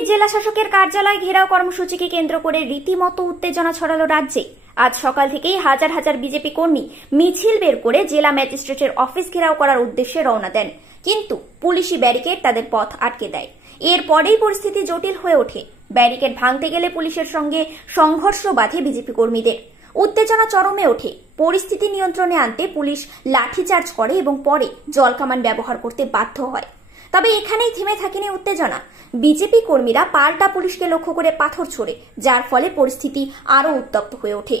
ফের জেলা শাসকের কার্যালয় ঘেরাও কর্মসূচিকে কেন্দ্র করে রীতিমতো উত্তেজনা ছড়ালো রাজ্যে। আজ সকাল থেকেই হাজার হাজার বিজেপি কর্মী মিছিল বের করে জেলা ম্যাজিস্ট্রেটের অফিস ঘেরাও করার উদ্দেশ্যে রওনা দেন, কিন্তু পুলিশি ব্যারিকেড তাদের পথ আটকে দেয়। এরপরেই পরিস্থিতি জটিল হয়ে ওঠে। ব্যারিকেড ভাঙতে গেলে পুলিশের সঙ্গে সংঘর্ষ বাধে বিজেপি কর্মীদের। উত্তেজনা চরমে ওঠে। পরিস্থিতি নিয়ন্ত্রণে আনতে পুলিশ লাঠিচার্জ করে এবং পরে জলকামান ব্যবহার করতে বাধ্য হয়। তবে এখানেই থেমে থাকেনি উত্তেজনা। বিজেপি কর্মীরা পাল্টা পুলিশকে লক্ষ্য করে পাথর ছোড়ে, যার ফলে পরিস্থিতি আরও উত্তপ্ত হয়ে ওঠে।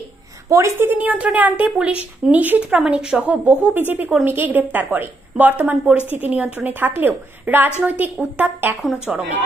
পরিস্থিতি নিয়ন্ত্রণে আনতে পুলিশ নিশীথ প্রামাণিক সহ বহু বিজেপি কর্মীকে গ্রেপ্তার করে। বর্তমান পরিস্থিতি নিয়ন্ত্রণে থাকলেও রাজনৈতিক উত্তাপ এখনো চরমে।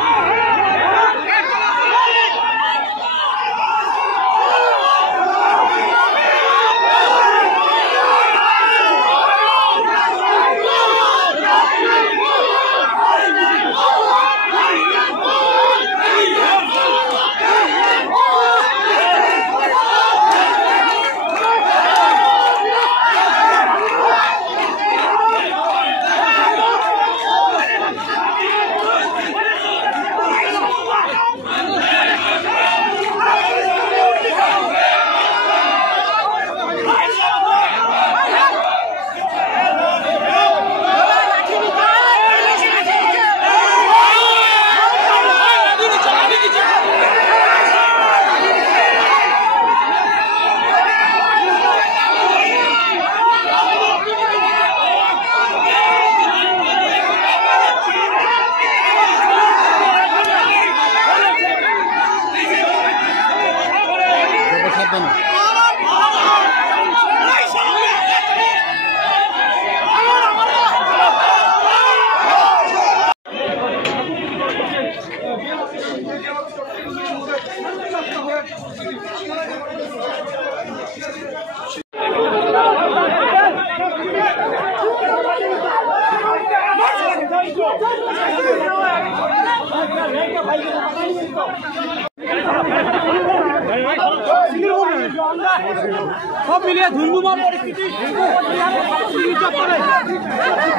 সব মিলিয়ে ধুমধুমার পরিস্থিতি,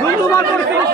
ধুমধুমার পরিস্থিতি।